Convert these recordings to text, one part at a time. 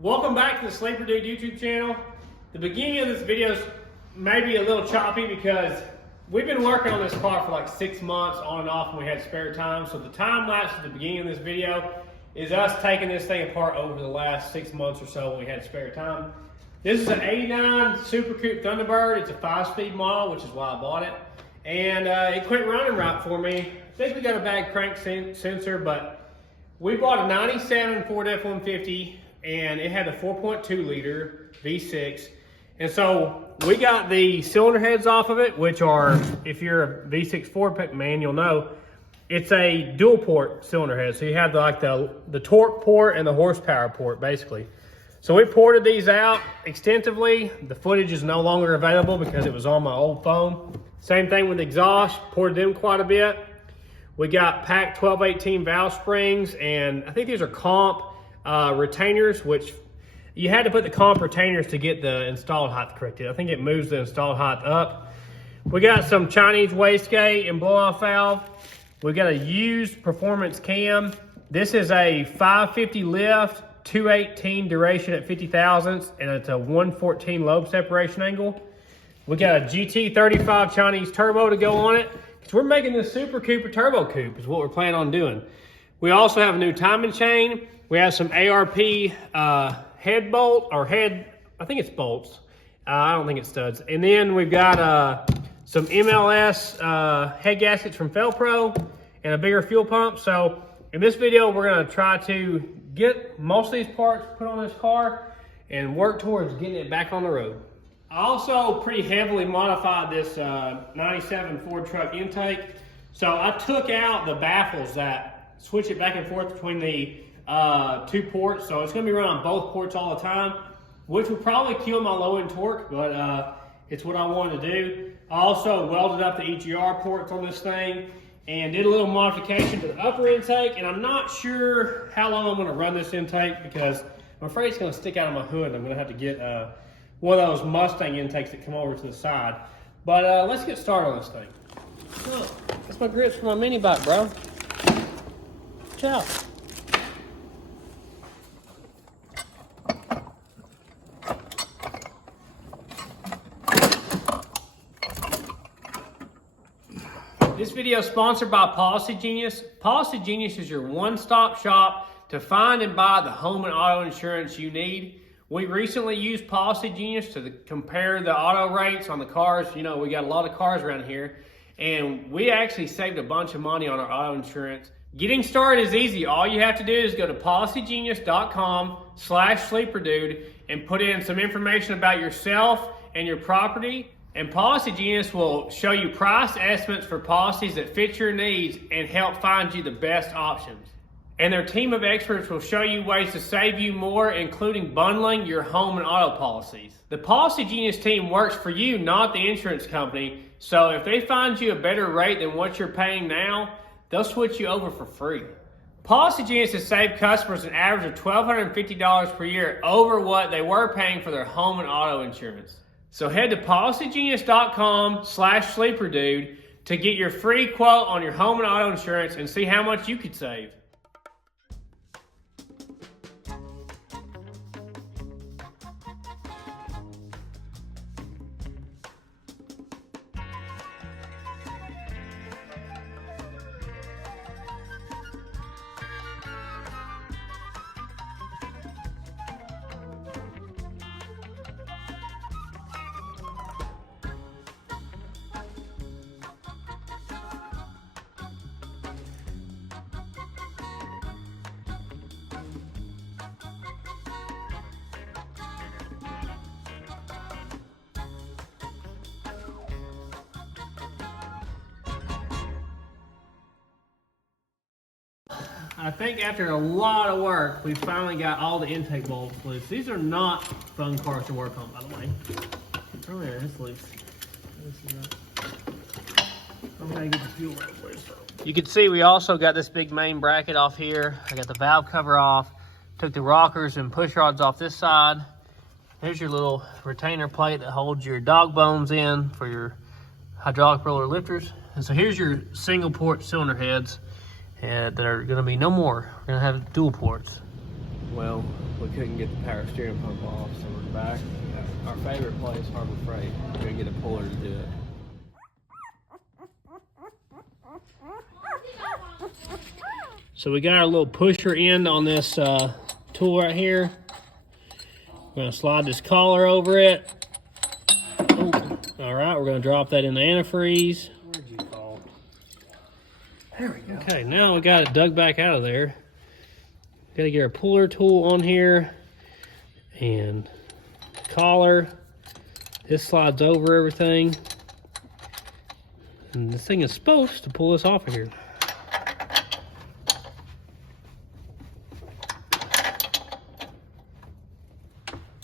Welcome back to the Sleeper Dude YouTube channel. The beginning of this video is maybe a little choppy because we've been working on this car for like 6 months on and off when we had spare time. So the time lapse at the beginning of this video is us taking this thing apart over the last 6 months or so when we had spare time. This is an 89 Super Coupe Thunderbird. It's a 5-speed model, which is why I bought it. And it quit running right for me. I think we got a bad crank sensor, but we bought a 97 Ford F-150 and it had a 4.2 liter V6. And so we got the cylinder heads off of it, which are, if you're a V6 Ford man, you'll know, it's a dual port cylinder head. So you have the torque port and the horsepower port, basically. So we ported these out extensively. The footage is no longer available because it was on my old phone. Same thing with the exhaust, ported them quite a bit. We got packed 1218 valve springs, and I think these are comp retainers, which you had to put the comp retainers to get the installed height corrected. I think it moves the installed height up. We got some Chinese wastegate and blow-off valve. We got a used performance cam. This is a 550 lift, 218 duration at 50 thousandths, and it's a 114 lobe separation angle. We got a GT35 Chinese turbo to go on it, because we're making this Super Coupe a turbo coupe is what we're planning on doing. We also have a new timing chain. We have some ARP head bolt, or head, I think it's bolts. I don't think it's studs. And then we've got some MLS head gaskets from Felpro and a bigger fuel pump. So in this video, we're gonna try to get most of these parts put on this car and work towards getting it back on the road. I also pretty heavily modified this 97 Ford truck intake. So I took out the baffles that switch it back and forth between the 2 ports. So it's gonna be running on both ports all the time, which will probably kill my low end torque, but it's what I wanted to do. I also welded up the EGR ports on this thing and did a little modification to the upper intake. And I'm not sure how long I'm gonna run this intake because I'm afraid it's gonna stick out of my hood. I'm gonna have to get one of those Mustang intakes that come over to the side. But let's get started on this thing. Oh, that's my grips for my mini bike, bro. Ciao. This video is sponsored by Policy Genius. Policy Genius is your one-stop shop to find and buy the home and auto insurance you need. We recently used Policy Genius to compare the auto rates on the cars. You know, we got a lot of cars around here, and we actually saved a bunch of money on our auto insurance. Getting started is easy. All you have to do is go to policygenius.com/sleeperdude and put in some information about yourself and your property. And Policy Genius will show you price estimates for policies that fit your needs and help find you the best options. And their team of experts will show you ways to save you more, including bundling your home and auto policies. The Policy Genius team works for you, not the insurance company. So if they find you a better rate than what you're paying now, they'll switch you over for free. Policy Genius has saved customers an average of $1,250 per year over what they were paying for their home and auto insurance. So head to policygenius.com/sleeperdude to get your free quote on your home and auto insurance and see how much you could save. I think after a lot of work, we finally got all the intake bolts loose. These are not fun cars to work on, by the way. Oh yeah, it's loose. I'm gonna get the fuel right loose. You can see we also got this big main bracket off here. I got the valve cover off. Took the rockers and push rods off this side. Here's your little retainer plate that holds your dog bones in for your hydraulic roller lifters. And so here's your single port cylinder heads that are gonna be no more. We're gonna have dual ports. Well, we couldn't get the power steering pump off, so we're back at our favorite place, Harbor Freight. We're gonna get a puller to do it. So we got our little pusher end on this tool right here. We're gonna slide this collar over it. Ooh. All right, we're gonna drop that in the antifreeze. Where'd you fall? There we go. Okay, now we got it dug back out of there. Gotta get our puller tool on here and collar. This slides over everything. And this thing is supposed to pull this off of here.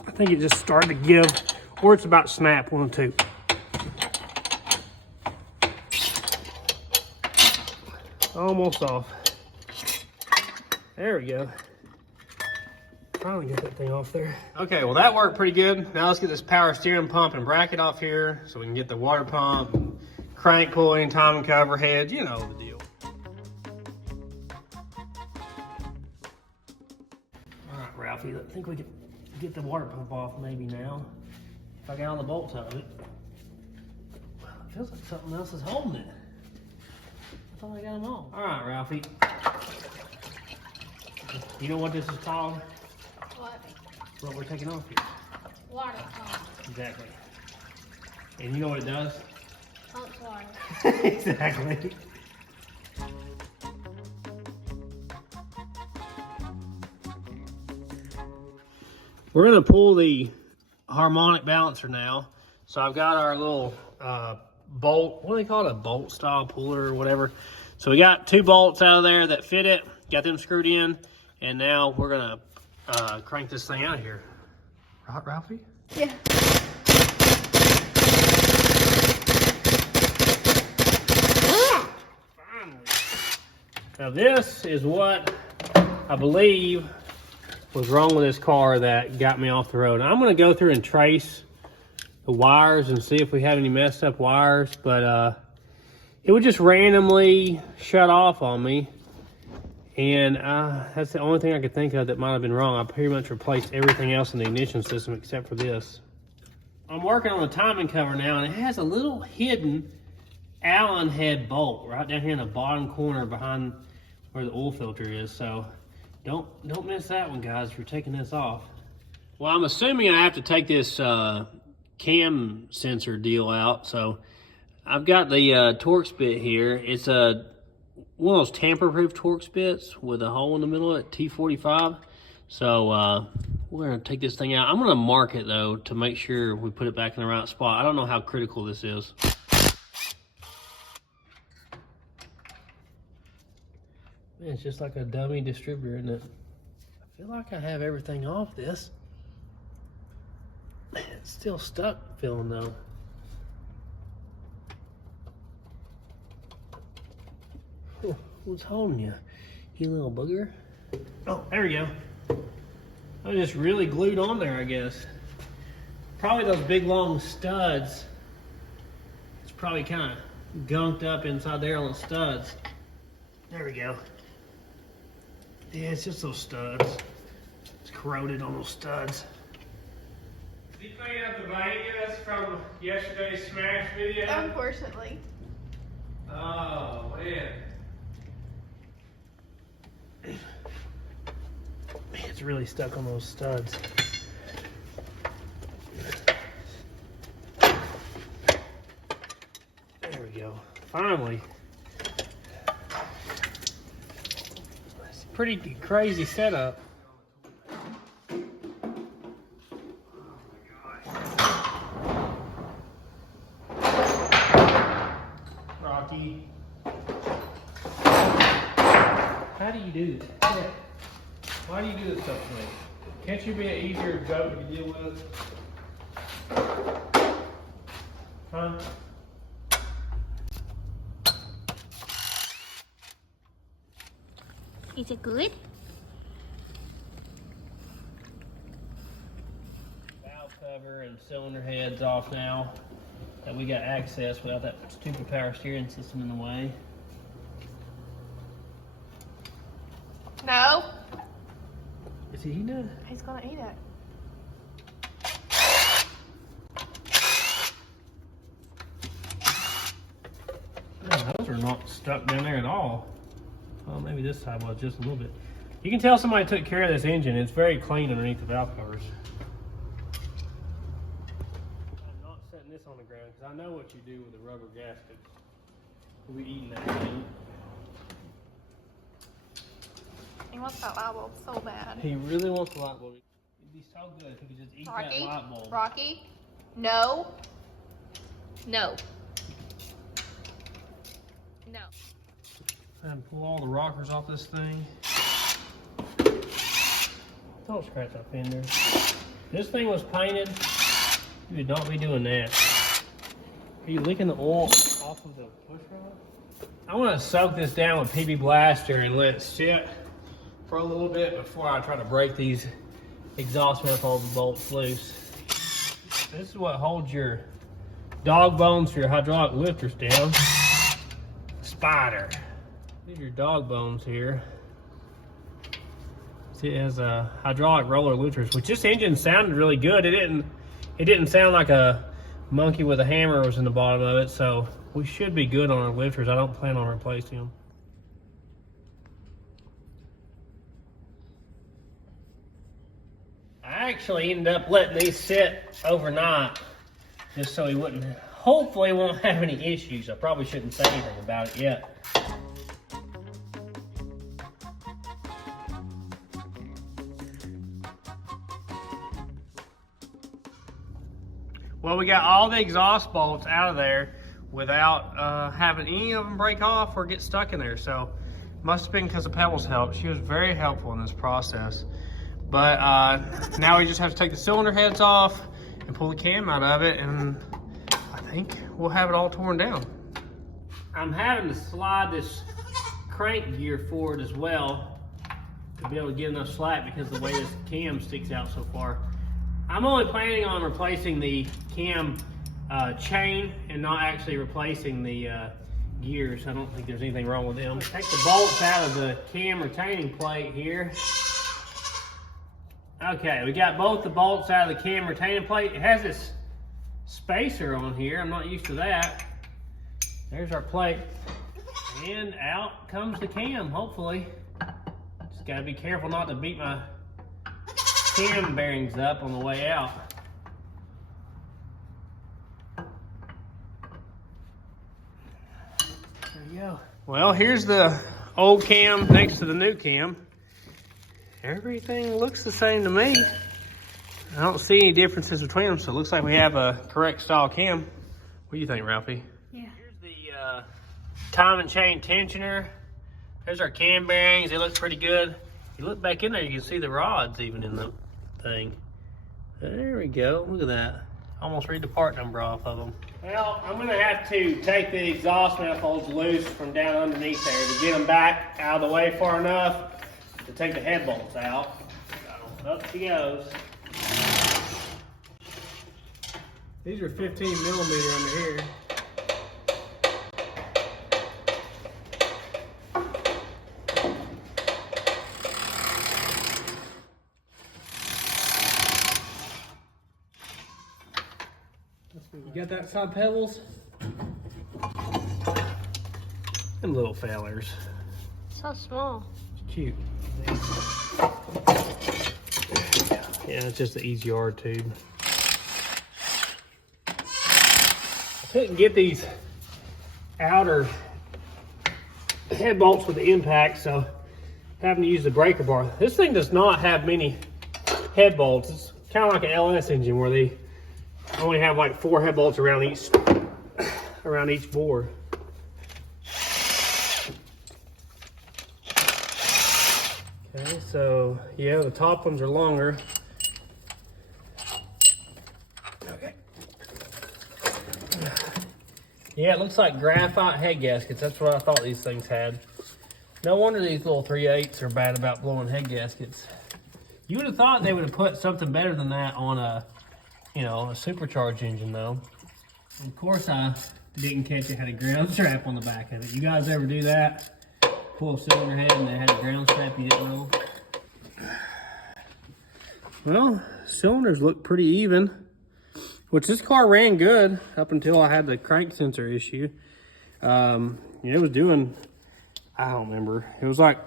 I think it just started to give, or it's about to snap, one or two. Almost off. There we go. Finally got that thing off there. Okay, well that worked pretty good. Now let's get this power steering pump and bracket off here so we can get the water pump, crank pulling, timing cover, heads, you know the deal. All right, Ralphie, I think we can get the water pump off maybe now. If I got all the bolts out of it. Well, it feels like something else is holding it. I thought I got them all. All right, Ralphie. You know what this is called? What? What we're taking off here. Water pump. Exactly. And you know what it does? Pumps water. Exactly. We're gonna pull the harmonic balancer now. So I've got our little bolt, what do they call it? A bolt style puller or whatever. So we got 2 bolts out of there that fit it, got them screwed in, and now we're gonna crank this thing out of here. Right, Ralphie? Yeah. Finally. Now this is what I believe was wrong with this car that got me off the road. I'm gonna go through and trace the wires and see if we have any messed up wires, but it would just randomly shut off on me. And that's the only thing I could think of that might have been wrong. I pretty much replaced everything else in the ignition system except for this. I'm working on the timing cover now, and it has a little hidden Allen head bolt right down here in the bottom corner behind where the oil filter is. So don't miss that one, guys, if you're taking this off. Well, I'm assuming I have to take this cam sensor deal out. So I've got the Torx bit here. It's one of those tamper-proof Torx bits with a hole in the middle of it, T45. So we're gonna take this thing out. I'm gonna mark it though to make sure we put it back in the right spot. I don't know how critical this is. Man, it's just like a dummy distributor, isn't it? I feel like I have everything off this. Man, it's still stuck feeling though. What's holding you? You little booger. Oh, there we go. I was just really glued on there, I guess. Probably those big long studs. It's probably kind of gunked up inside there on the studs. There we go. Yeah, it's just those studs. It's corroded on those studs. Did you clean up the blankets from yesterday's smash video? Unfortunately. Oh, man. It's really stuck on those studs. There we go. Finally. It's a pretty crazy setup. Rocky. How do you do this? Why do you do this stuff to me? Can't you be an easier joke to deal with? Huh? Is it good? Valve cover and cylinder heads off now that we got access without that stupid power steering system in the way. No. Is he eating it? He's gonna eat it. Yeah, those are not stuck down there at all. Well, maybe this side was just a little bit. You can tell somebody took care of this engine. It's very clean underneath the valve covers. I'm not setting this on the ground because I know what you do with the rubber gaskets. We'll be eating that thing. He wants that light bulb so bad. He really wants the light bulb. It'd be so good if he could just eat Rocky? that light bulb. Rocky? No. No. No. And pull all the rockers off this thing. Don't scratch our fender. This thing was painted. You would not be doing that. Are you licking the oil off of the push rod? I want to soak this down with PB Blaster and let it sit for a little bit before I try to break these exhaust manifold bolts loose. This is what holds your dog bones for your hydraulic lifters down. Spider. These are your dog bones here. See, it has a hydraulic roller lifters, which this engine sounded really good. It didn't sound like a monkey with a hammer was in the bottom of it, so we should be good on our lifters. I don't plan on replacing them. I actually ended up letting these sit overnight just so he hopefully won't have any issues. I probably shouldn't say anything about it yet. Well, we got all the exhaust bolts out of there without having any of them break off or get stuck in there. So must have been because of Pebble's help. She was very helpful in this process. But now we just have to take the cylinder heads off and pull the cam out of it, and I think we'll have it all torn down. I'm having to slide this crank gear forward as well to be able to get enough slack because of the way this cam sticks out so far. I'm only planning on replacing the cam chain and not actually replacing the gears. I don't think there's anything wrong with them. Take the bolts out of the cam retaining plate here. Okay, we got both the bolts out of the cam retaining plate. It has this spacer on here. I'm not used to that. There's our plate. And out comes the cam, hopefully. Just gotta be careful not to beat my cam bearings up on the way out. There you go. Well, here's the old cam next to the new cam. Everything looks the same to me. I don't see any differences between them, so it looks like we have a correct style cam. What do you think, Ralphie? Yeah. Here's the timing chain tensioner. There's our cam bearings. They look pretty good. You look back in there, you can see the rods even in the thing. There we go. Look at that. Almost read the part number off of them. Well, I'm going to have to take the exhaust manifolds loose from down underneath there to get them back out of the way far enough to take the head bolts out. So up she goes. These are 15 millimeter under here. You got that side pebbles? Them little fellers. So small. Cute. Yeah, it's just the EGR tube. I couldn't get these outer head bolts with the impact, so having to use the breaker bar. This thing does not have many head bolts. It's kind of like an LS engine where they only have like 4 head bolts around each bore. Okay, so yeah, the top ones are longer. Okay. Yeah, it looks like graphite head gaskets. That's what I thought these things had. No wonder these little 3/8s are bad about blowing head gaskets. You would have thought they would have put something better than that on a, you know, a supercharged engine though. Of course, I didn't catch it had a ground strap on the back of it. You guys ever do that? Pull a cylinder head and they had a ground strap you didn't know? Well, cylinders look pretty even, which this car ran good up until I had the crank sensor issue. It was doing, I don't remember, it was like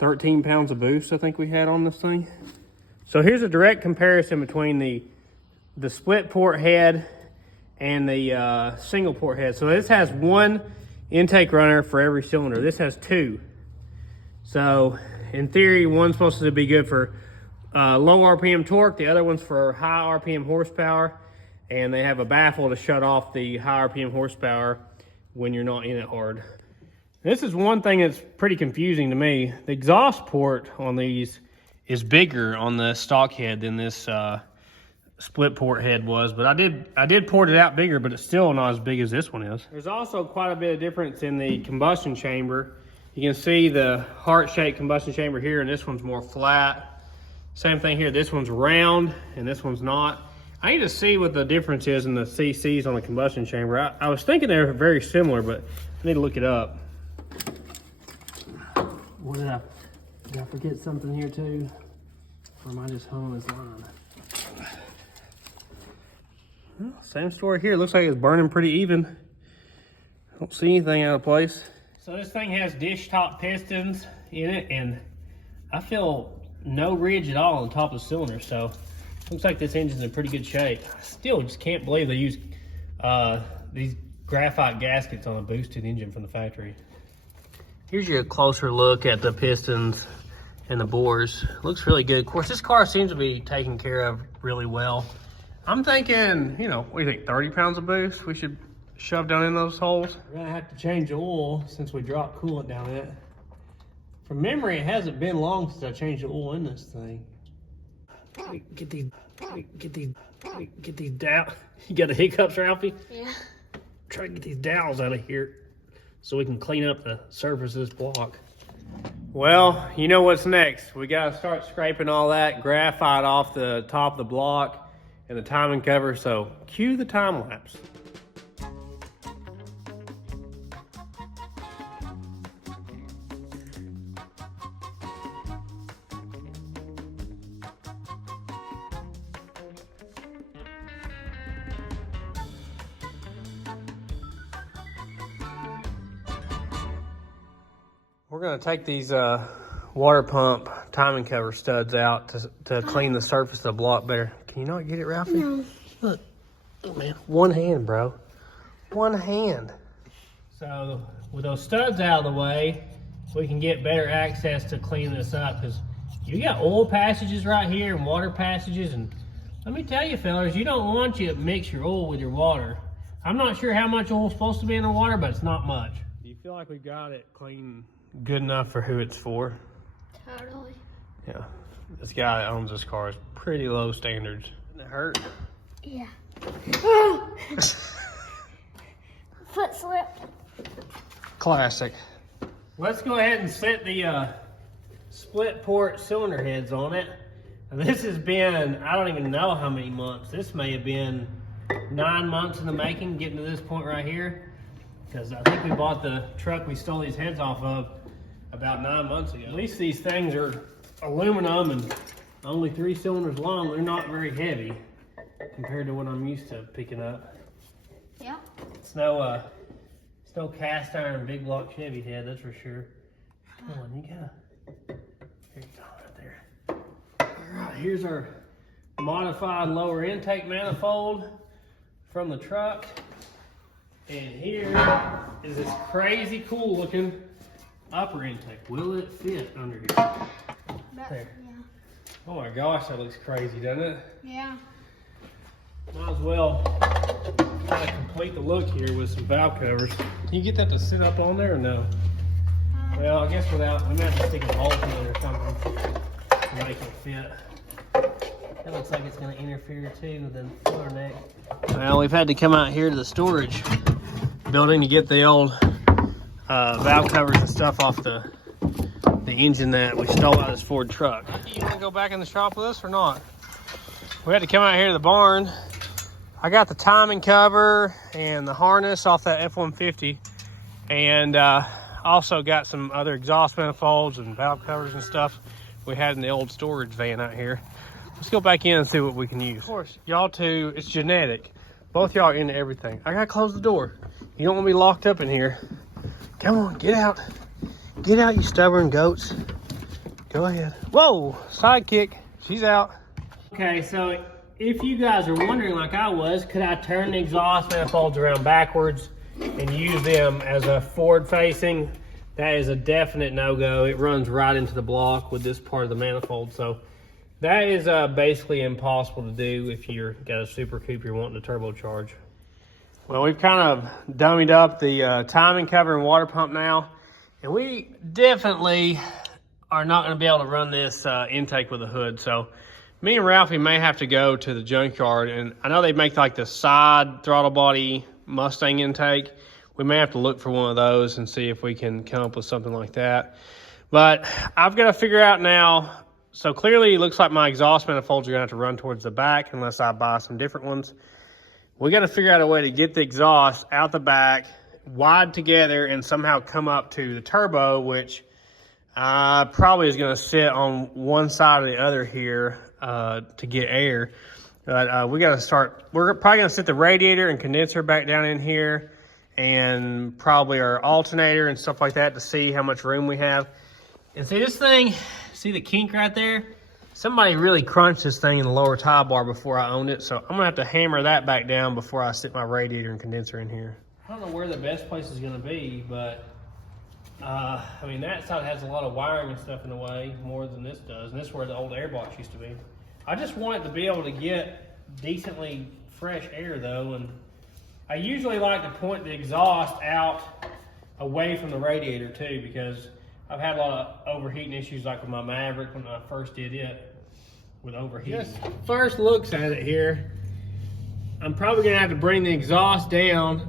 13 pounds of boost I think we had on this thing. So here's a direct comparison between the split port head and the single port head. So this has one intake runner for every cylinder. This has two. So in theory, one's supposed to be good for low RPM torque, the other one's for high RPM horsepower, and they have a baffle to shut off the high RPM horsepower when you're not in it hard. This is one thing that's pretty confusing to me. The exhaust port on these is bigger on the stock head than this split port head was, but I did port it out bigger, but it's still not as big as this one is. There's also quite a bit of difference in the combustion chamber. You can see the heart-shaped combustion chamber here, and this one's more flat. Same thing here, this one's round and this one's not. I need to see what the difference is in the CCs on the combustion chamber. I was thinking they were very similar, but I need to look it up. What did I forget something here too? Or am I just hung this line? Well, same story here. Looks like it's burning pretty even. I don't see anything out of place. So this thing has dish top pistons in it, and I feel no ridge at all on the top of the cylinder, so looks like this engine's in pretty good shape. I still just can't believe they use these graphite gaskets on a boosted engine from the factory. Here's your closer look at the pistons and the bores. Looks really good. Of course, this car seems to be taken care of really well. I'm thinking, you know, what do you think, 30 pounds of boost we should shove down in those holes? We're gonna have to change the oil since we dropped coolant down in it. From memory, it hasn't been long since I changed the oil in this thing. Get these dowels. You got the hiccups, Ralphie? Yeah. Try to get these dowels out of here so we can clean up the surface of this block. Well, you know what's next. We gotta start scraping all that graphite off the top of the block and the timing cover, so cue the time lapse. We're gonna take these water pump timing cover studs out to clean the surface of the block better. Can you not get it, Ralphie? No. Look, man, one hand, bro. One hand. So with those studs out of the way, we can get better access to clean this up, because you got oil passages right here and water passages, and let me tell you, fellas, you don't want you to mix your oil with your water. I'm not sure how much oil is supposed to be in the water, but it's not much. Do you feel like we got it clean good enough for who it's for? Totally. Yeah. This guy that owns this car is pretty low standards. Doesn't it hurt? Yeah. Foot slipped. Classic. Let's go ahead and set the split port cylinder heads on it. And this has been, I don't even know how many months. This may have been 9 months in the making, getting to this point right here. Because I think we bought the truck we stole these heads off of about 9 months ago. At least these things are aluminum and only 3 cylinders long. They're not very heavy compared to what I'm used to picking up. Yeah. It's no cast iron big block Chevy head, that's for sure. Come on, you gotta. Here you go, right there. All right, here's our modified lower intake manifold from the truck. And here is this crazy cool looking upper intake. Will it fit under here? There. Yeah. Oh my gosh, that looks crazy, doesn't it? Yeah. Might as well kind of complete the look here with some valve covers. Can you get that to sit up on there or no? Well, I guess without, we might have to stick a bolt in it or something to make it fit. That looks like it's going to interfere too with the filler neck. Well, we've had to come out here to the storage building to get the old valve covers and stuff off the engine that we stole out of this Ford truck. You want to go back in the shop with us or not? We had to come out here to the barn. I got the timing cover and the harness off that F-150, and also got some other exhaust manifolds and valve covers and stuff we had in the old storage van out here. Let's go back in and see what we can use. Of course, y'all two, it's genetic. Both y'all are into everything. I gotta close the door. You don't want to be locked up in here. Come on, get out. Get out, you stubborn goats. Go ahead. Whoa, sidekick. She's out. Okay, so if you guys are wondering like I was, could I turn the exhaust manifolds around backwards and use them as a forward facing? That is a definite no-go. It runs right into the block with this part of the manifold. So that is basically impossible to do if you're got a super coupe you're wanting to turbocharge. Well, we've kind of dummied up the timing cover and water pump now. And we definitely are not going to be able to run this intake with a hood. So me and Ralphie may have to go to the junkyard. And I know they make like the side throttle body Mustang intake. We may have to look for one of those and see if we can come up with something like that. But I've got to figure out now. So clearly it looks like my exhaust manifolds are going to have to run towards the back unless I buy some different ones. We got to figure out a way to get the exhaust out the back, wide together, and somehow come up to the turbo, which probably is going to sit on one side or the other here to get air. But we got to start. We're probably going to sit the radiator and condenser back down in here, and probably our alternator and stuff like that to see how much room we have. And see this thing, see the kink right there? Somebody really crunched this thing in the lower tie bar before I owned it, so I'm gonna have to hammer that back down before I sit my radiator and condenser in here. I don't know where the best place is gonna be, but I mean, that side has a lot of wiring and stuff in the way, more than this does, and this is where the old air box used to be. I just want it to be able to get decently fresh air though, and I usually like to point the exhaust out away from the radiator too, because I've had a lot of overheating issues like with my Maverick when I first did it with overheating. Just first looks at it here, I'm probably gonna have to bring the exhaust down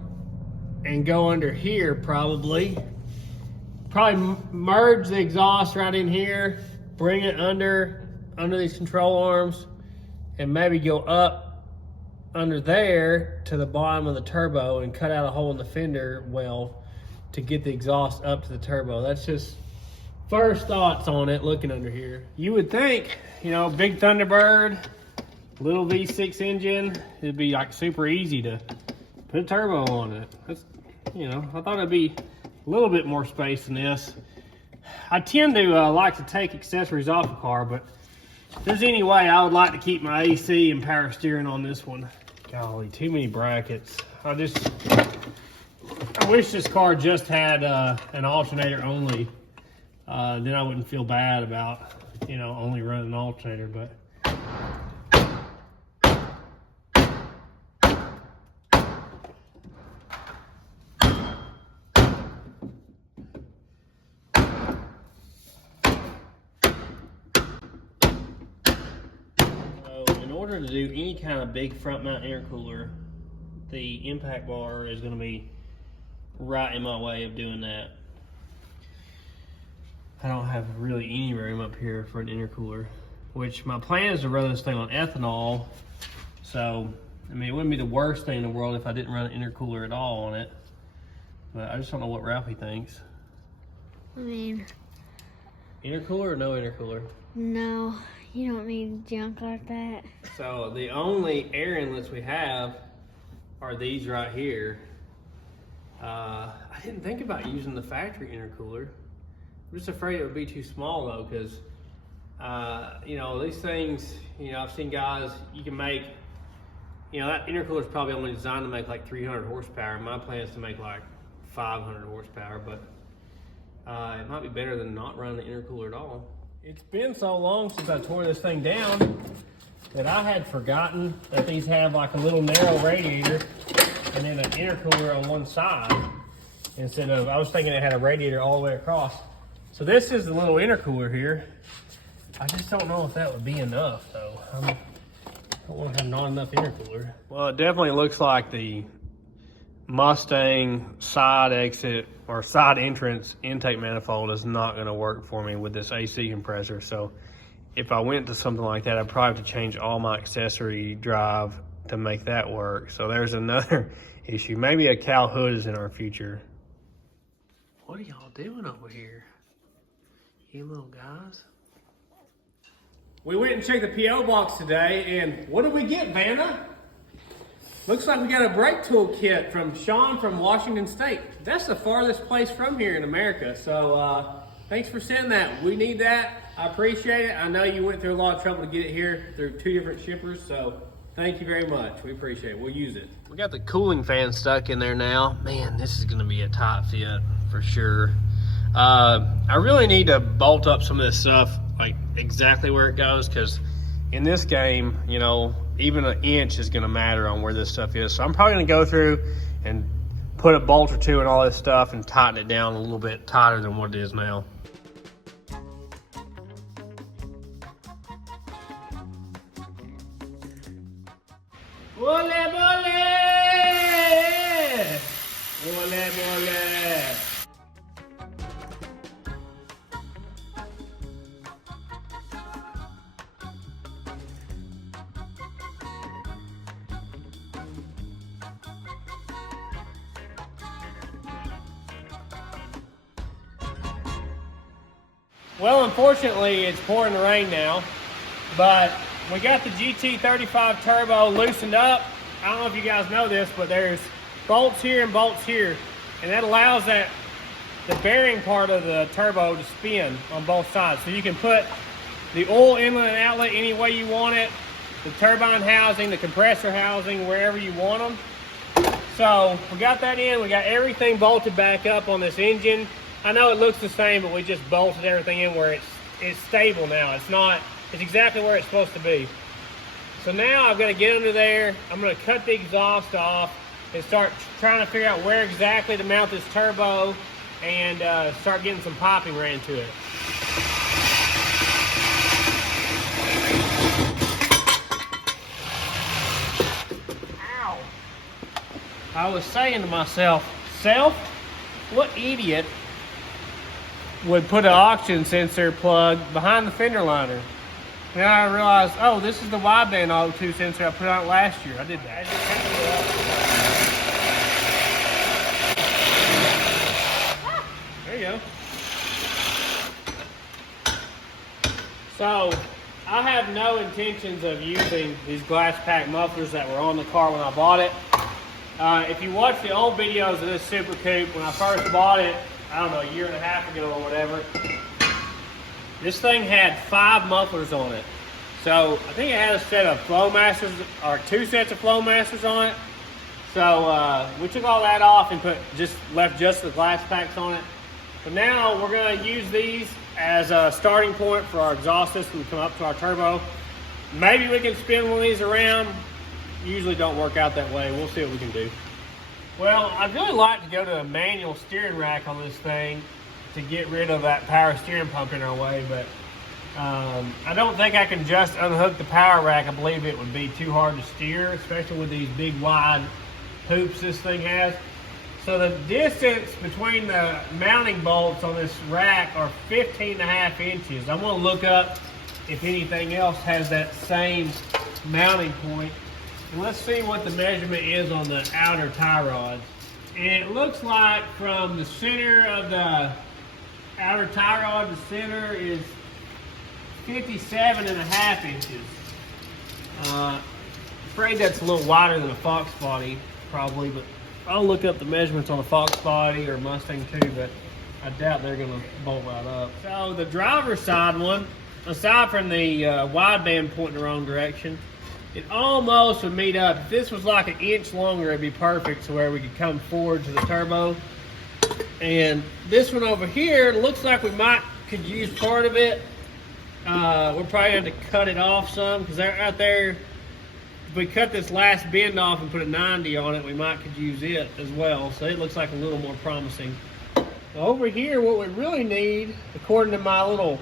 and go under here probably. Probably merge the exhaust right in here, bring it under these control arms, and maybe go up under there to the bottom of the turbo and cut out a hole in the fender well to get the exhaust up to the turbo. That's just first thoughts on it looking under here. You would think, you know, big Thunderbird, little V6 engine, it'd be like super easy to put a turbo on it. That's, you know, I thought it'd be a little bit more space than this. I tend to like to take accessories off a car, but if there's any way, I would like to keep my AC and power steering on this one. Golly, too many brackets. I wish this car just had an alternator only. Then I wouldn't feel bad about, you know, only running an alternator, but. In order to do any kind of big front mount intercooler, the impact bar is going to be right in my way of doing that. I don't have really any room up here for an intercooler, which my plan is to run this thing on ethanol. So, I mean, it wouldn't be the worst thing in the world if I didn't run an intercooler at all on it. But I just don't know what Ralphie thinks. I mean, intercooler or no intercooler? No, you don't need junk like that. So the only air inlets we have are these right here. I didn't think about using the factory intercooler. I'm just afraid it would be too small though, because you know, these things, you know, I've seen guys, you can make, you know, that intercooler is probably only designed to make like 300 horsepower. My plan is to make like 500 horsepower, but it might be better than not running the intercooler at all. It's been so long since I tore this thing down that I had forgotten that these have like a little narrow radiator and then an intercooler on one side instead of, I was thinking it had a radiator all the way across. So this is the little intercooler here. I just don't know if that would be enough though. I don't want to have not enough intercooler. Well, it definitely looks like the Mustang side exit or side entrance intake manifold is not going to work for me with this AC compressor. So if I went to something like that, I'd probably have to change all my accessory drive to make that work. So there's another issue. Maybe a cow hood is in our future. What are y'all doing over here? You little guys? We went and checked the P.O. box today, and what did we get, Vanna? Looks like we got a brake tool kit from Sean from Washington State. That's the farthest place from here in America, so thanks for sending that. We need that. I appreciate it. I know you went through a lot of trouble to get it here through 2 different shippers, so thank you very much. We appreciate it. We'll use it. We got the cooling fan stuck in there now. Man, this is gonna be a tight fit for sure. I really need to bolt up some of this stuff like exactly where it goes, because in this game, you know, even an inch is gonna matter on where this stuff is. So I'm probably gonna go through and put a bolt or two in all this stuff and tighten it down a little bit tighter than what it is now. Ole, ole! Ole, ole! Well, unfortunately, it's pouring the rain now, but we got the GT35 turbo loosened up. I don't know if you guys know this, but there's bolts here and bolts here, and that allows the bearing part of the turbo to spin on both sides. So you can put the oil inlet and outlet any way you want it, the turbine housing, the compressor housing, wherever you want them. So we got that in. We got everything bolted back up on this engine. I know it looks the same, but we just bolted everything in where it's stable now. It's exactly where it's supposed to be. So now I've got to get under there. I'm going to cut the exhaust off and start trying to figure out where exactly to mount this turbo and start getting some piping ran to it. Ow! I was saying to myself, what idiot would put an oxygen sensor plug behind the fender liner? Now I realized, oh, this is the wideband O2 sensor I put out last year. I did that. There you go. So, I have no intentions of using these glass pack mufflers that were on the car when I bought it. If you watch the old videos of this Super Coupe, when I first bought it, I don't know, a year and a half ago or whatever, this thing had 5 mufflers on it. So I think it had a set of Flowmasters, or 2 sets of Flowmasters on it. So we took all that off and left just the glass packs on it. But now we're going to use these as a starting point for our exhaust system to come up to our turbo. Maybe we can spin one of these around. Usually don't work out that way. We'll see what we can do. Well, I'd really like to go to a manual steering rack on this thing to get rid of that power steering pump in our way, but I don't think I can just unhook the power rack. I believe it would be too hard to steer, especially with these big wide hoops this thing has. So the distance between the mounting bolts on this rack are 15.5 inches. I'm going to look up if anything else has that same mounting point. And let's see what the measurement is on the outer tie rods. And it looks like from the center of the outer tie rod, the center is 57.5 inches. Afraid that's a little wider than a Fox body, probably, but I'll look up the measurements on a Fox body or Mustang too, but I doubt they're gonna bolt right up. So the driver's side one, aside from the wideband pointing the wrong direction, it almost would meet up. If this was like an inch longer, it'd be perfect to where we could come forward to the turbo. And this one over here looks like we could use part of it. We're probably going to cut it off some, because out there, if we cut this last bend off and put a 90 on it, we could use it as well. So it looks like a little more promising. Over here, what we really need, according to my little,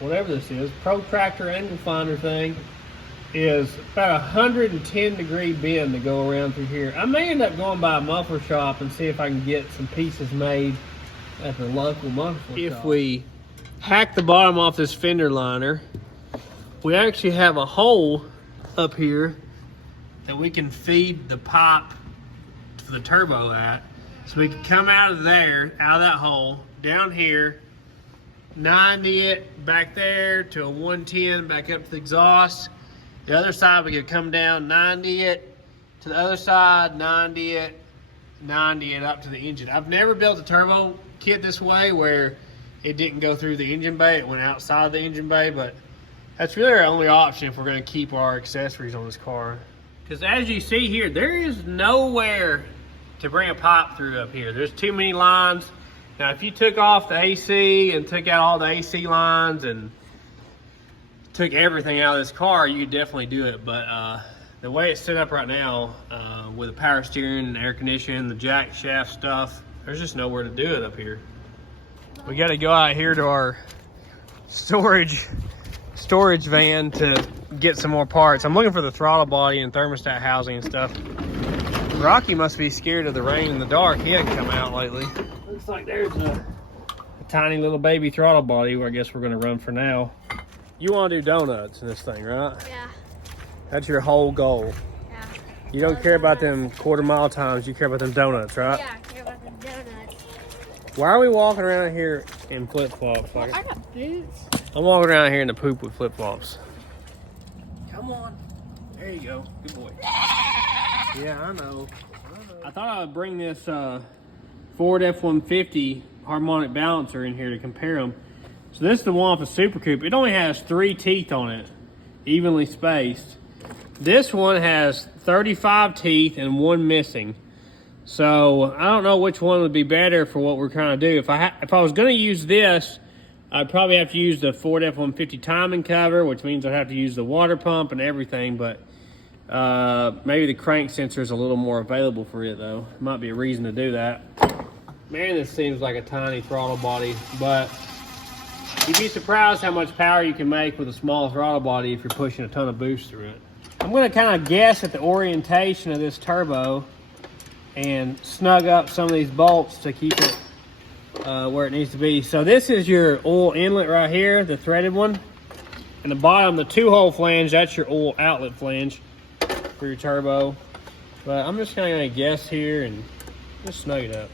whatever this is, protractor angle finder thing, is about 110 degree bend to go around through here. I may end up going by a muffler shop and see if I can get some pieces made at the local muffler shop. If we hack the bottom off this fender liner, we actually have a hole up here that we can feed the pipe for the turbo at. So we can come out of there, out of that hole, down here, 90 it back there to a 110 back up to the exhaust. The other side we could come down 90 it to the other side, 90 it, 90 it up to the engine. I've never built a turbo kit this way where it didn't go through the engine bay, it went outside the engine bay, but that's really our only option if we're going to keep our accessories on this car. Because as you see here, there is nowhere to bring a pipe through up here. There's too many lines. Now, if you took off the AC and took out all the AC lines and took everything out of this car, you could definitely do it. But the way it's set up right now, with the power steering and air conditioning, the jack shaft stuff, there's just nowhere to do it up here. We got to go out here to our storage van to get some more parts. I'm looking for the throttle body and thermostat housing and stuff. Rocky must be scared of the rain and the dark. He hasn't come out lately. Looks like there's a tiny little baby throttle body where I guess we're going to run for now. You want to do donuts in this thing, right? Yeah. That's your whole goal. Yeah. You don't care about them quarter-mile times. You care about them donuts, right? Yeah, I care about the donuts. Why are we walking around here in flip-flops? Well, I got boots. I'm walking around here in the poop with flip-flops. Come on. There you go. Good boy. Yeah, I know. I thought I would bring this Ford F-150 harmonic balancer in here to compare them. So this is the one off the Super Coupe. It only has 3 teeth on it, evenly spaced. This one has 35 teeth and 1 missing. So I don't know which one would be better for what we're trying to do. If I was going to use this, I'd probably have to use the Ford F-150 timing cover, which means I'd have to use the water pump and everything, but maybe the crank sensor is a little more available for it though. Might be a reason to do that. Man, this seems like a tiny throttle body, but you'd be surprised how much power you can make with a small throttle body if you're pushing a ton of boost through it. I'm going to kind of guess at the orientation of this turbo and snug up some of these bolts to keep it where it needs to be. So this is your oil inlet right here, the threaded one. And the bottom, the 2-hole flange, that's your oil outlet flange for your turbo. But I'm just kind of going to guess here and just snug it up.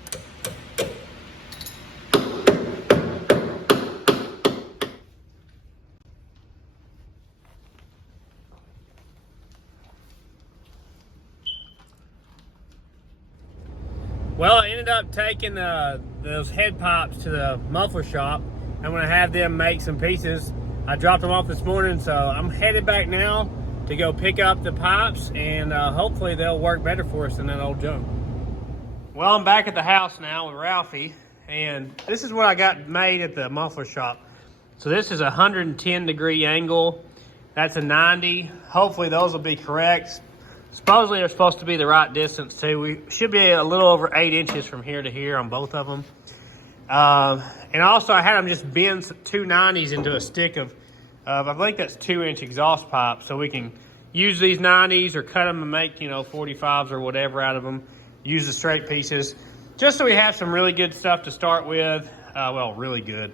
Well, I ended up taking those head pipes to the muffler shop. I'm going to have them make some pieces. I dropped them off this morning, so I'm headed back now to go pick up the pipes, and hopefully they'll work better for us than that old junk. Well, I'm back at the house now with Ralphie, and this is what I got made at the muffler shop. So this is a 110-degree angle. That's a 90. Hopefully those will be correct. Supposedly they're supposed to be the right distance too. We should be a little over 8 inches from here to here on both of them. And also I had them just bend 2 90s into a stick of I think that's 2-inch exhaust pipe, so we can use these 90s or cut them and make, 45s or whatever out of them. Use the straight pieces, just so we have some really good stuff to start with. Well, really good,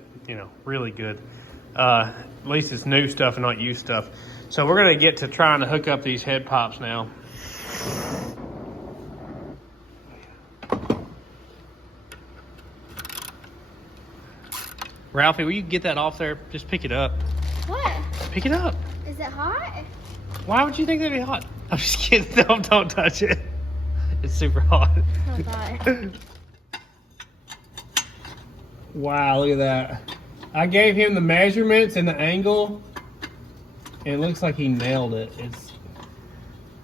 really good. At least it's new stuff and not used stuff. So we're gonna get to trying to hook up these head pipes now. Ralphie, will you get that off there? Just pick it up. What? Pick it up. Is it hot? Why would you think that'd be hot? I'm just kidding. Don't touch it. It's super hot. Oh, God. Wow, look at that. I gave him the measurements and the angle, and it looks like he nailed it. It's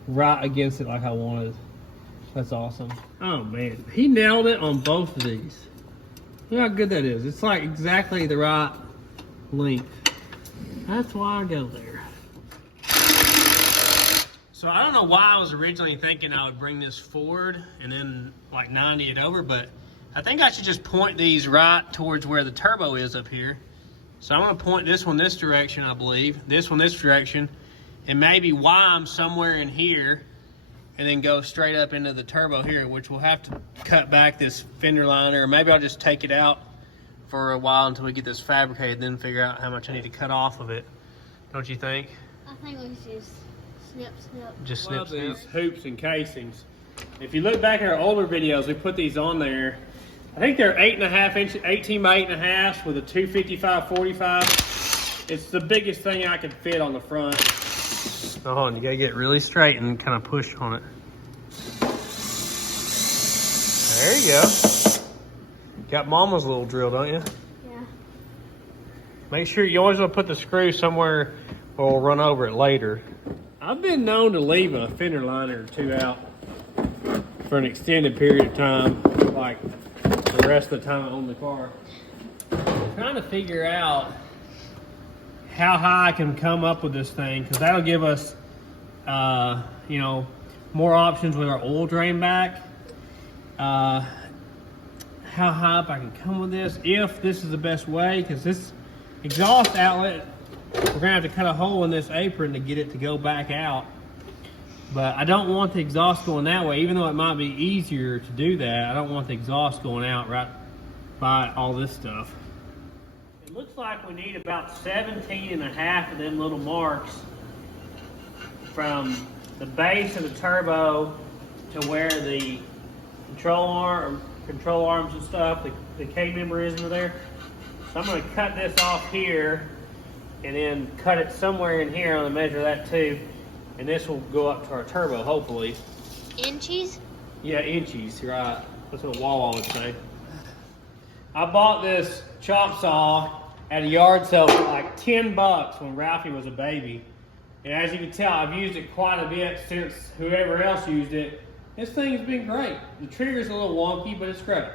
right against it like I wanted. That's awesome. Oh man, he nailed it on both of these. Look how good that is. It's like exactly the right length. That's why I go there. So I don't know why I was originally thinking I would bring this forward and then like 90 it over, but I think I should just point these right towards where the turbo is up here. So I'm gonna point this one this direction, I believe, this one this direction, and maybe Y somewhere in here, and then go straight up into the turbo here, which we'll have to cut back this fender liner, or maybe I'll just take it out for a while until we get this fabricated, then figure out how much I need to cut off of it. Don't you think? I think we should just snip. Just snip. These hoops and casings. If you look back at our older videos, we put these on there I think they're 8.5 inch, 18 by 8.5 with a 255/45. It's the biggest thing I could fit on the front. Oh, and you gotta get really straight and kind of push on it. There you go. Got Mama's little drill, don't you? Yeah. Make sure you always want to put the screw somewhere or we'll run over it later. I've been known to leave a fender liner or two out for an extended period of time, like the rest of the time I own the car. I'm trying to figure out how high I can come up with this thing, because that'll give us, you know, more options with our oil drain back. How high up I can come with this, if this is the best way, because this exhaust outlet, we're gonna have to cut a hole in this apron to get it to go back out. But I don't want the exhaust going that way, even though it might be easier to do that. I don't want the exhaust going out right by all this stuff. It looks like we need about 17.5 of them little marks from the base of the turbo to where the control arms and stuff, the K-member is in there. So I'm going to cut this off here and then cut it somewhere in here. I'm going to measure that too. And this will go up to our turbo, hopefully. Inches? Yeah, inches, right. That's what Wawa would say. I bought this chop saw at a yard sale for like $10 when Ralphie was a baby. And as you can tell, I've used it quite a bit since whoever else used it. This thing's been great. The trigger's a little wonky, but it's great.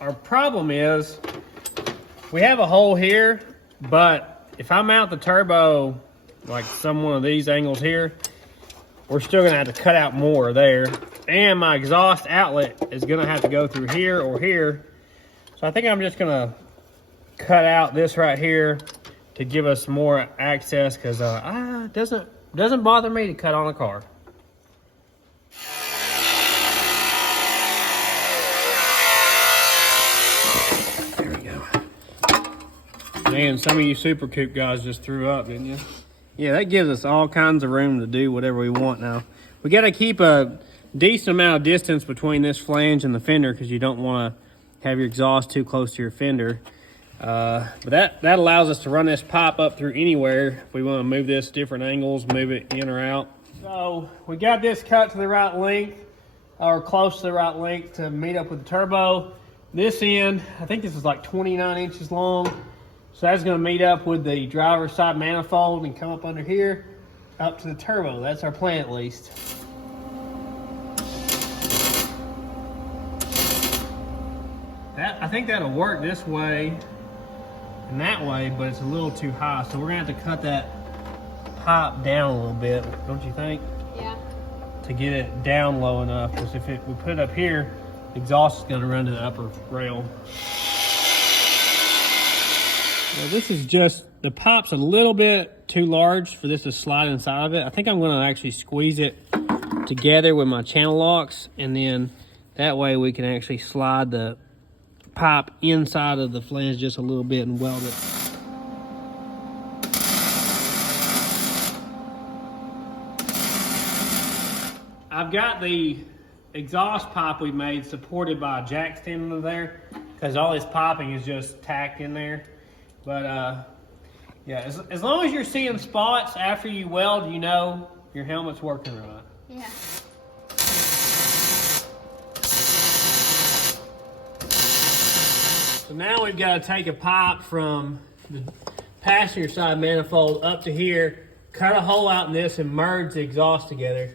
Our problem is we have a hole here, but if I mount the turbo like some one of these angles here, we're still gonna have to cut out more there. And my exhaust outlet is gonna have to go through here or here. So I think I'm just gonna cut out this right here to give us more access, because it doesn't bother me to cut on a car. There we go. Man, some of you Super Coupe guys just threw up, didn't you? Yeah, that gives us all kinds of room to do whatever we want now. We got to keep a decent amount of distance between this flange and the fender, because you don't want to have your exhaust too close to your fender. But that allows us to run this pipe up through anywhere. If we want to move this different angles, move it in or out. So we got this cut to the right length, or close to the right length to meet up with the turbo. This end, I think this is like 29 inches long. So that's going to meet up with the driver's side manifold and come up under here, up to the turbo. That's our plan, at least. I think that'll work this way and that way, but it's a little too high. So we're going to have to cut that pipe down a little bit, don't you think? Yeah. To get it down low enough, because if we put it up here, the exhaust is going to run to the upper rail. Well, this is just, the pipe's a little bit too large for this to slide inside of it. I think I'm going to actually squeeze it together with my channel locks, and then that way we can actually slide the pipe inside of the flange just a little bit and weld it. I've got the exhaust pipe we made supported by a jack stand under there, because all this piping is just tacked in there. But yeah, as long as you're seeing spots after you weld, you know your helmet's working right. Yeah. So now we've got to take a pipe from the passenger side manifold up to here, cut a hole out in this, and merge the exhaust together.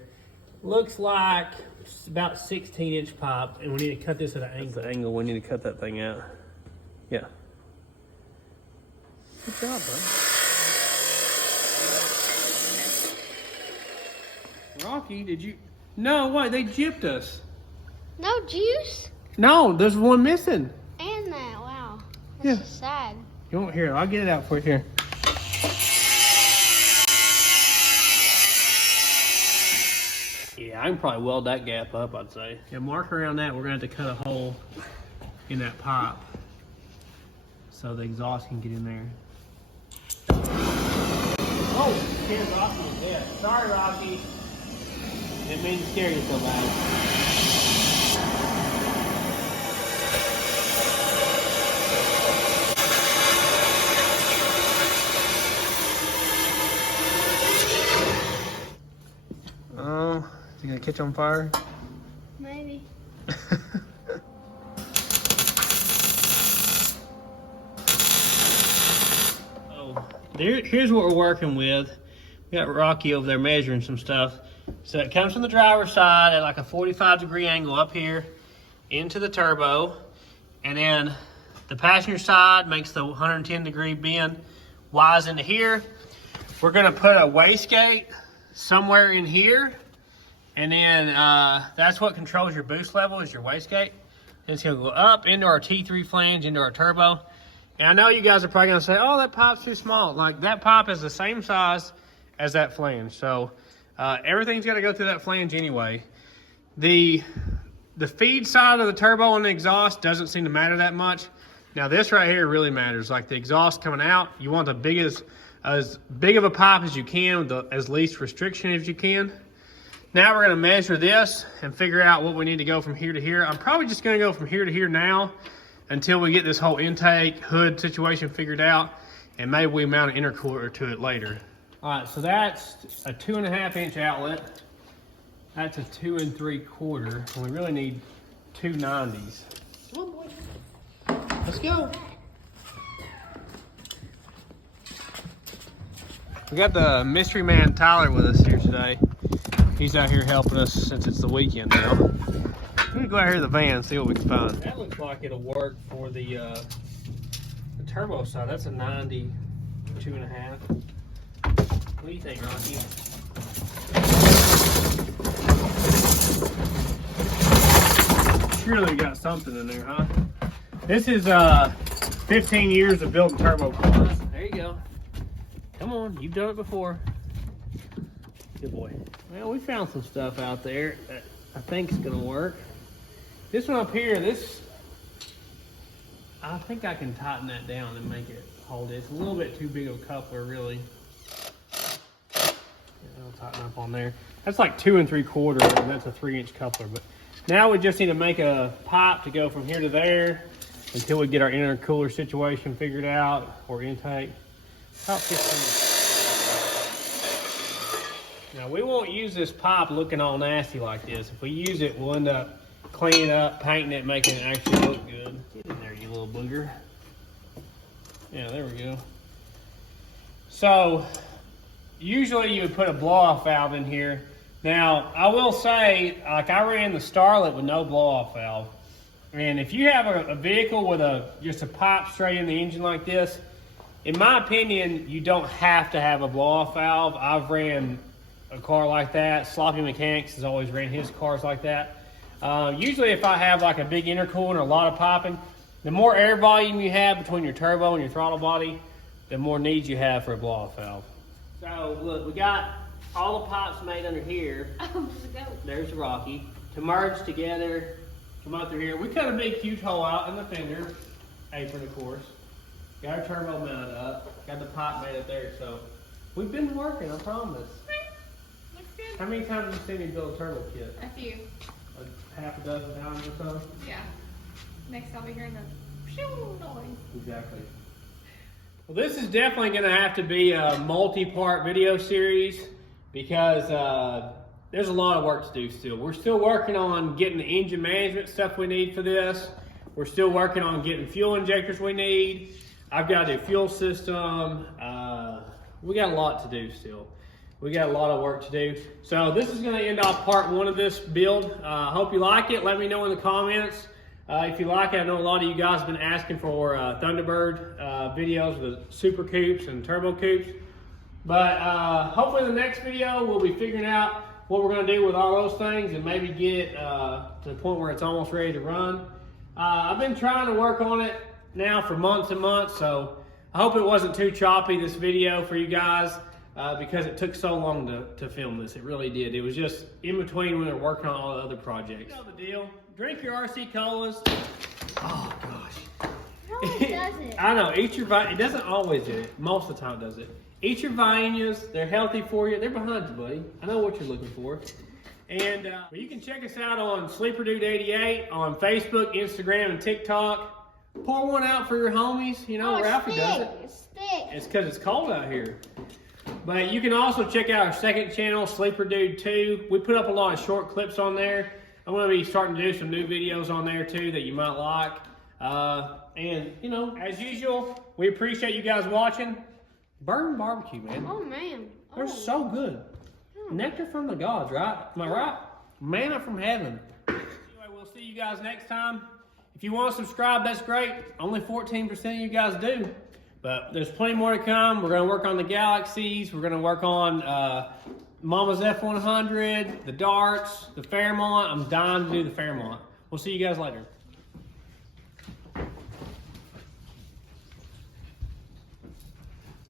Looks like it's about 16-inch pipe, and we need to cut this at an angle. That's the angle we need to cut that thing out. Yeah. Good job, bud. Rocky, did you? No, wait, they gypped us. No juice? No, there's one missing. And that, wow. That's just sad. You want here? I'll get it out for you here. Yeah, I can probably weld that gap up, I'd say. Yeah, mark around that. We're gonna have to cut a hole in that pipe so the exhaust can get in there. Oh, here's Rocky. Yeah, sorry, Rocky. Didn't mean to scare you so bad. Oh, is it gonna catch on fire? Maybe. Here's what we're working with. We got Rocky over there measuring some stuff. So it comes from the driver's side at like a 45-degree angle up here into the turbo. And then the passenger side makes the 110-degree bend wise into here. We're gonna put a wastegate somewhere in here. And then that's what controls your boost level is your wastegate. And it's gonna go up into our T3 flange, into our turbo. And I know you guys are probably gonna say, oh, that pipe's too small. Like, that pipe is the same size as that flange. So everything's gotta go through that flange anyway. The feed side of the turbo and the exhaust doesn't seem to matter that much. Now this right here really matters. Like the exhaust coming out, you want as big of a pipe as you can with as least restriction as you can. Now we're gonna measure this and figure out what we need to go from here to here. I'm probably just gonna go from here to here now until we get this whole intake hood situation figured out, and maybe we mount an intercooler to it later. All right, so that's a 2.5-inch outlet. That's a 2 3/4, and we really need 2 90s. Come on, boy. Let's go. We got the mystery man Tyler with us here today. He's out here helping us since it's the weekend now. We're gonna go out here to the van and see what we can find. That looks like it'll work for the turbo side. That's a 90, 2.5. What do you think, Rocky? Surely we got something in there, huh? This is 15 years of building turbo cars. There you go. Come on, you've done it before. Good boy. Well, we found some stuff out there that I think is gonna work. This one up here, I think I can tighten that down and make it hold it. It's a little bit too big of a coupler, really. Yeah, I'll tighten up on there. That's like 2 3/4, and that's a 3-inch coupler. But now we just need to make a pipe to go from here to there until we get our intercooler situation figured out, or intake. About 15. Now we won't use this pipe looking all nasty like this. If we use it, we'll end up cleaning up, painting it, making it actually look good. Get in there, you little booger. Yeah, there we go. So usually you would put a blow-off valve in here. Now I will say, like, I ran the Starlet with no blow-off valve. And if you have a vehicle with just a pipe straight in the engine like this, in my opinion, you don't have to have a blow-off valve. I've ran a car like that. Sloppy Mechanics has always ran his cars like that. Usually if I have like a big intercooler and a lot of piping, the more air volume you have between your turbo and your throttle body, the more need you have for a blow-off valve. So look, we got all the pipes made under here. There's the Rocky. To merge together, come out through here. We cut a big huge hole out in the fender apron, of course. Got our turbo mounted up. Got the pipe made up there. So we've been working, I promise. Looks good. How many times have you seen me build a turbo kit? A few. A half a dozen times or so? Yeah. Next I'll be hearing the shoo noise. Exactly. Well, this is definitely going to have to be a multi-part video series because there's a lot of work to do still. We're still working on getting the engine management stuff we need for this. We're still working on getting fuel injectors we need. I've got a fuel system. We got a lot to do still. We got a lot of work to do. So this is going to end off part 1 of this build. I hope you like it. Let me know in the comments. If you like it, I know a lot of you guys have been asking for Thunderbird videos with super coupes and turbo coupes. But hopefully the next video we'll be figuring out what we're going to do with all those things and maybe get it to the point where it's almost ready to run. I've been trying to work on it now for months and months, so I hope it wasn't too choppy, this video, for you guys. because it took so long to film this. It really did. It was just in between when we were working on all the other projects. You know the deal. Drink your RC colas. Oh gosh. No, it doesn't. I know. Eat your it doesn't always do it. Most of the time it does it. Eat your Vianas. They're healthy for you. They're behind you, buddy. I know what you're looking for. And you can check us out on SleeperDude88 on Facebook, Instagram, and TikTok. Pour one out for your homies. You know, Ralphie does it. It's because it's cold out here. But you can also check out our second channel, Sleeper Dude 2. We put up a lot of short clips on there. I'm going to be starting to do some new videos on there too that you might like. And, you know, as usual, we appreciate you guys watching. Bourbon barbecue, man. Oh, man. They're so good. Nectar from the gods, right? Am I right? Manna from heaven. Anyway, we'll see you guys next time. If you want to subscribe, that's great. Only 14% of you guys do. But there's plenty more to come. We're going to work on the Galaxies. We're going to work on Mama's F100, the darts, the Fairmont. I'm dying to do the Fairmont. We'll see you guys later.